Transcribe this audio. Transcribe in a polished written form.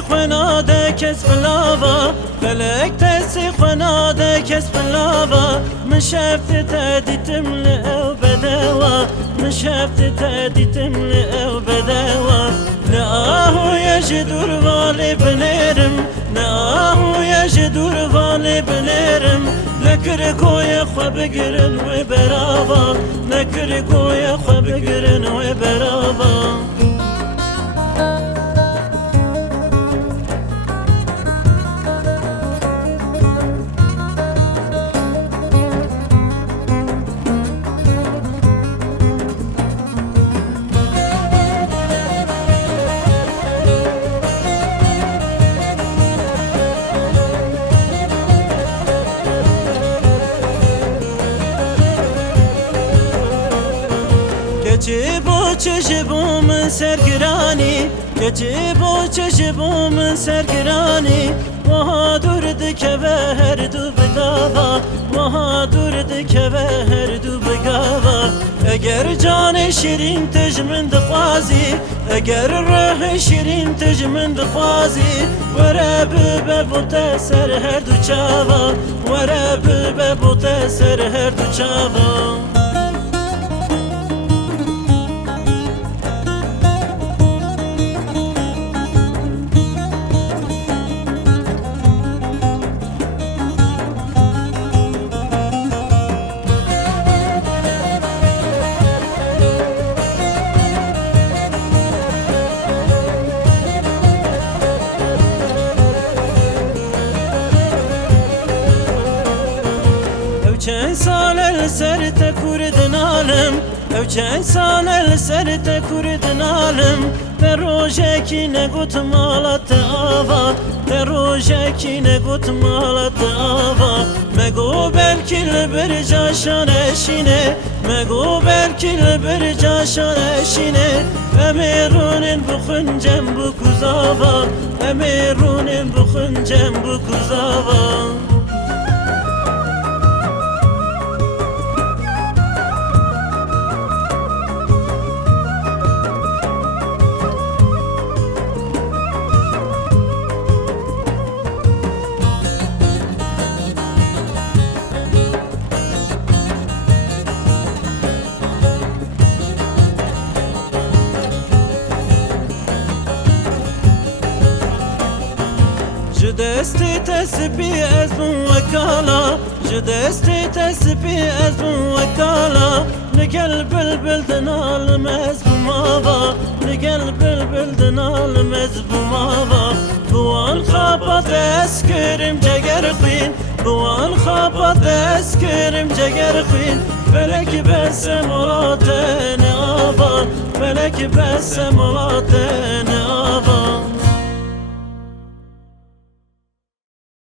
خناده کس بلاوا فلک تسی خناده کس بلاوا من شفت تدیتم لأو بدوا من شفت تدیتم لأو بدوا نآهو يجدور والي بنيرم نآهو يجدور والي بنيرم نكركو يا خو بقرن وبرابا نكركو يا خو بقرن وبرابا geçibo çeşibo من سرگرانی geçibo çeşibo من سرگرانی وها درد که به هر دو بگاوا وها درد که به هر دو بگاوا اگر جان شیرین تجمند خوازی اگر راه شیرین تجمند خوازی وره به بوت سر هر دو چاوا وره به بوت سر هر دو چاوا چند سال سر تکوردن عالم او چند سال سر تکوردن عالم در روزه کی نگوت مالت آوا در روزه کی نگوت مالت آوا مگو بلکی لبر جاشان اشینه مگو بلکی لبر جاشان اشینه امیرونن بخنجم بکوزاوا امیرونن بخنجم بکوزاوا جدستی تسبی از وکالا جدستی تسبی از وکالا نگل بلبل دنالم از بماوا نگل بلبل دنالم از بماوا بوان خابت اسکرم جگر خوین بوان خابت اسکرم جگر خوین فلک بس مراتن آوا فلک بس مراتن آوا